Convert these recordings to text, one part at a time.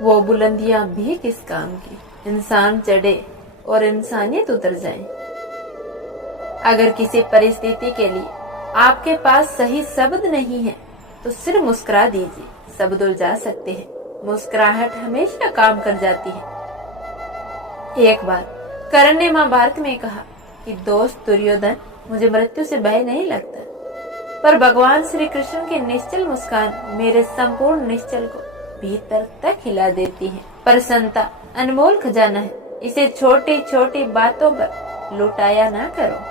वो बुलंदियां भी किस काम की, इंसान चढ़े और इंसानियत उतर जाए। अगर किसी परिस्थिति के लिए आपके पास सही शब्द नहीं है तो सिर्फ मुस्कुरा दीजिए, शब्द उलझा सकते हैं, मुस्कुराहट हमेशा काम कर जाती है। एक बार कर्ण ने महाभारत में कहा कि दोस्त दुर्योधन, मुझे मृत्यु से भय नहीं लगता, पर भगवान श्री कृष्ण की निश्चल मुस्कान मेरे संपूर्ण निश्चल को भीतर तक हिला देती है। प्रसन्नता अनमोल खजाना है, इसे छोटी छोटी बातों पर लुटाया ना करो।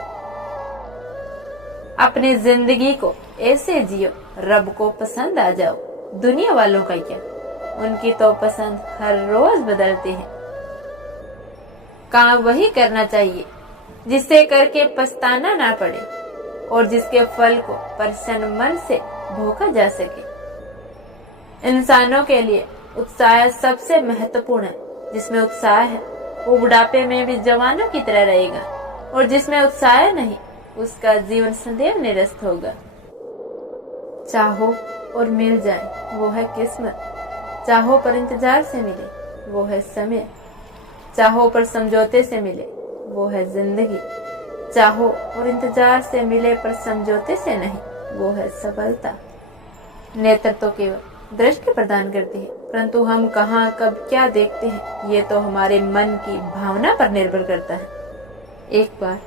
अपनी जिंदगी को ऐसे जियो रब को पसंद आ जाओ। दुनिया वालों का क्या, उनकी तो पसंद हर रोज बदलती है। काम वही करना चाहिए जिससे करके पछताना ना पड़े और जिसके फल को प्रसन्न मन से भोगा जा सके। इंसानों के लिए उत्साह सबसे महत्वपूर्ण है। जिसमें उत्साह है वो बुढ़ापे में भी जवानों की तरह रहेगा, और जिसमें उत्साह नहीं उसका जीवन सदैव निरस्त होगा। चाहो और मिल जाए वो है किस्मत, चाहो पर इंतजार से मिले वो है समय, चाहो पर समझौते से मिले वो है जिंदगी, चाहो और इंतजार से मिले पर समझौते से नहीं वो है सफलता। नेतृत्व तो केवल दृष्टि प्रदान करती है, परंतु हम कहाँ कब क्या देखते हैं ये तो हमारे मन की भावना पर निर्भर करता है। एक बार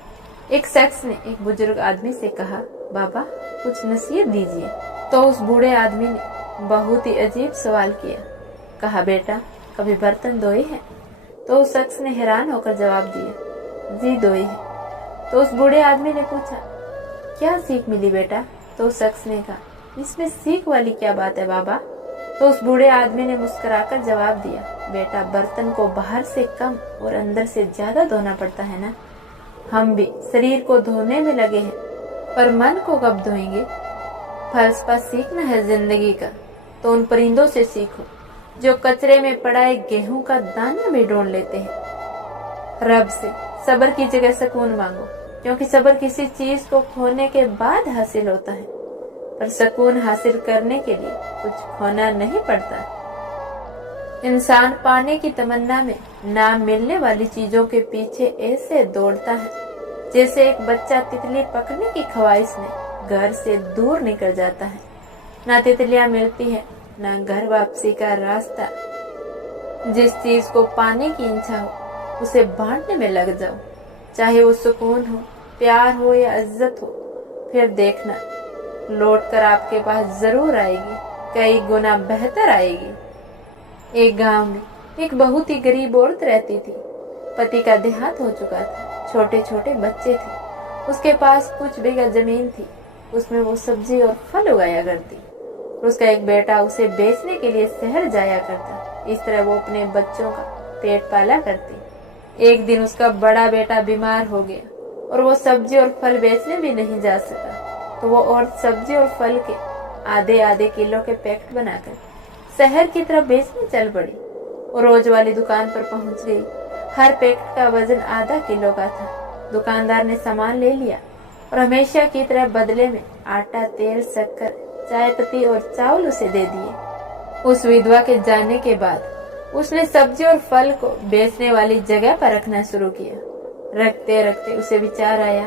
एक शख्स ने एक बुजुर्ग आदमी से कहा, बाबा कुछ नसीहत दीजिए। तो उस बूढ़े आदमी ने बहुत ही अजीब सवाल किया। कहा, बेटा कभी बर्तन धोए हैं? तो उस शख्स ने हैरान होकर जवाब दिया, जी धोए हैं। तो उस बूढ़े आदमी ने पूछा, क्या सीख मिली बेटा? तो उस शख्स ने कहा, इसमें सीख वाली क्या बात है बाबा? तो उस बूढ़े आदमी ने मुस्कुराकर जवाब दिया, बेटा बर्तन को बाहर से कम और अंदर से ज्यादा धोना पड़ता है ना। हम भी शरीर को धोने में लगे हैं, पर मन को कब धोएंगे? फलसफा सीखना है जिंदगी का तो उन परिंदों से सीखो जो कचरे में पड़ा एक गेहूं का दाना भी ढूंढ लेते हैं। रब से सब्र की जगह सुकून मांगो, क्योंकि सब्र किसी चीज को खोने के बाद हासिल होता है, पर सुकून हासिल करने के लिए कुछ खोना नहीं पड़ता। इंसान पाने की तमन्ना में ना मिलने वाली चीजों के पीछे ऐसे दौड़ता है जैसे एक बच्चा तितली पकड़ने की ख्वाहिश में घर से दूर निकल जाता है। ना तितलियां मिलती है ना घर वापसी का रास्ता। जिस चीज को पाने की इच्छा हो उसे बांटने में लग जाओ, चाहे वो सुकून हो, प्यार हो या इज्जत हो। फिर देखना लौट कर आपके पास जरूर आएगी, कई गुना बेहतर आएगी। एक गांव में एक बहुत ही गरीब औरत रहती थी। पति का देहांत हो चुका था, छोटे छोटे बच्चे थे। उसके पास कुछ बीघा जमीन थी, उसमें वो सब्जी और फल उगाया करती। उसका एक बेटा उसे बेचने के लिए शहर जाया करता। इस तरह वो अपने बच्चों का पेट पाला करती। एक दिन उसका बड़ा बेटा बीमार हो गया और वो सब्जी और फल बेचने भी नहीं जा सका। तो वो औरत सब्जी और फल के आधे आधे किलो के पैकेट बनाकर शहर की तरफ बेचने चल पड़ी और रोज वाली दुकान पर पहुंच गई। हर पैकेट का वजन आधा किलो का था। दुकानदार ने सामान ले लिया और हमेशा की तरह बदले में आटा, तेल, शक्कर, चाय पत्ती और चावल उसे दे दिए। उस विधवा के जाने के बाद उसने सब्जी और फल को बेचने वाली जगह पर रखना शुरू किया। रखते रखते उसे विचार आया,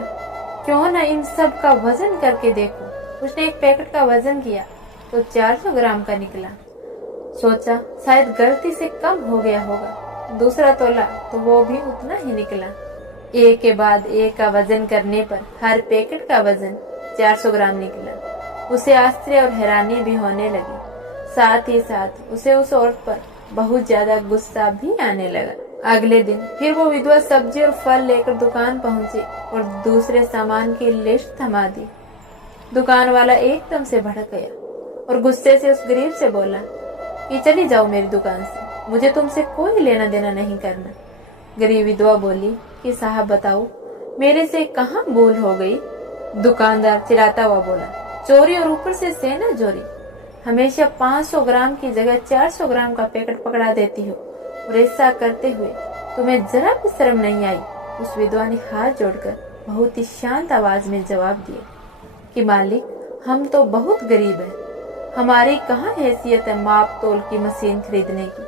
क्यों न इन सब का वजन करके देखूं। उसने एक पैकेट का वजन किया तो 400 ग्राम का निकला। सोचा शायद गलती से कम हो गया होगा। दूसरा तोला तो वो भी उतना ही निकला। एक के बाद एक का वजन करने पर हर पैकेट का वजन 400 ग्राम निकला। उसे आश्चर्य और हैरानी भी होने लगी। साथ ही साथ उसे उस औरत पर बहुत ज्यादा गुस्सा भी आने लगा। अगले दिन फिर वो विधवा सब्जी और फल लेकर दुकान पहुंची और दूसरे सामान की लिस्ट थमा दी। दुकान वाला एकदम से भड़क गया और गुस्से से उस गरीब से बोला कि चली जाओ मेरी दुकान से, मुझे तुमसे कोई लेना देना नहीं करना। गरीब विधवा बोली कि साहब बताओ मेरे से कहाँ भूल हो गई। दुकानदार चिल्लाता हुआ बोला, चोरी और ऊपर से सेना चोरी। हमेशा 500 ग्राम की जगह 400 ग्राम का पैकेट पकड़ा देती हो और ऐसा करते हुए तुम्हें जरा भी शर्म नहीं आई। उस विधवा ने हाथ जोड़कर बहुत ही शांत आवाज में जवाब दिया कि मालिक हम तो बहुत गरीब हैं, हमारी कहाँ हैसियत है माप तोल की मशीन खरीदने की।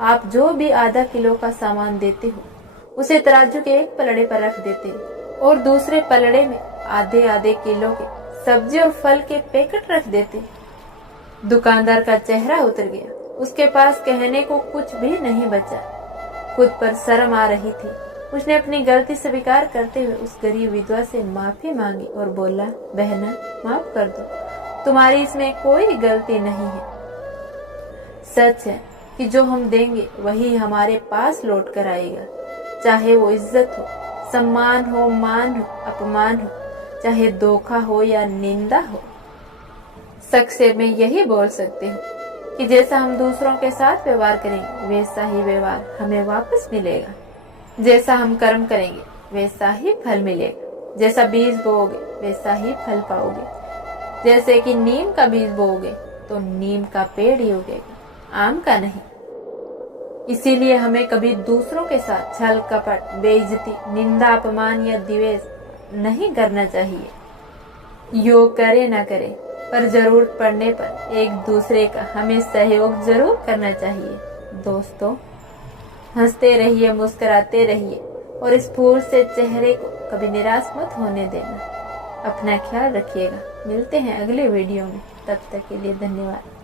आप जो भी आधा किलो का सामान देते हो उसे तराजू के एक पलड़े पर रख देते हो और दूसरे पलड़े में आधे आधे किलो के सब्जी और फल के पैकेट रख देते। दुकानदार का चेहरा उतर गया। उसके पास कहने को कुछ भी नहीं बचा। खुद पर शर्म आ रही थी। उसने अपनी गलती स्वीकार करते हुए उस गरीब विधवा से माफी मांगी और बोला, बहना माफ कर दो, तुम्हारी इसमें कोई गलती नहीं है। सच है कि जो हम देंगे वही हमारे पास लौट कर आएगा, चाहे वो इज्जत हो, सम्मान हो, मान हो, अपमान हो, चाहे धोखा हो या निंदा हो। संक्षेप में यही बोल सकते हो कि जैसा हम दूसरों के साथ व्यवहार करेंगे वैसा ही व्यवहार हमें वापस मिलेगा। जैसा हम कर्म करेंगे वैसा ही फल मिलेगा। जैसा बीज बोओगे वैसा ही फल पाओगे। जैसे कि नीम का बीज बोओगे तो नीम का पेड़ ही उगेगा, आम का नहीं। इसीलिए हमें कभी दूसरों के साथ छल कपट, बेइज्जती, निंदा, अपमान या द्वेष नहीं करना चाहिए। योग करे ना करे पर जरूरत पड़ने पर एक दूसरे का हमें सहयोग जरूर करना चाहिए। दोस्तों, हंसते रहिए, मुस्कुराते रहिए और इस फूल से चेहरे को कभी निराश मत होने देना। अपना ख्याल रखिएगा। मिलते हैं अगले वीडियो में, तब तक के लिए धन्यवाद।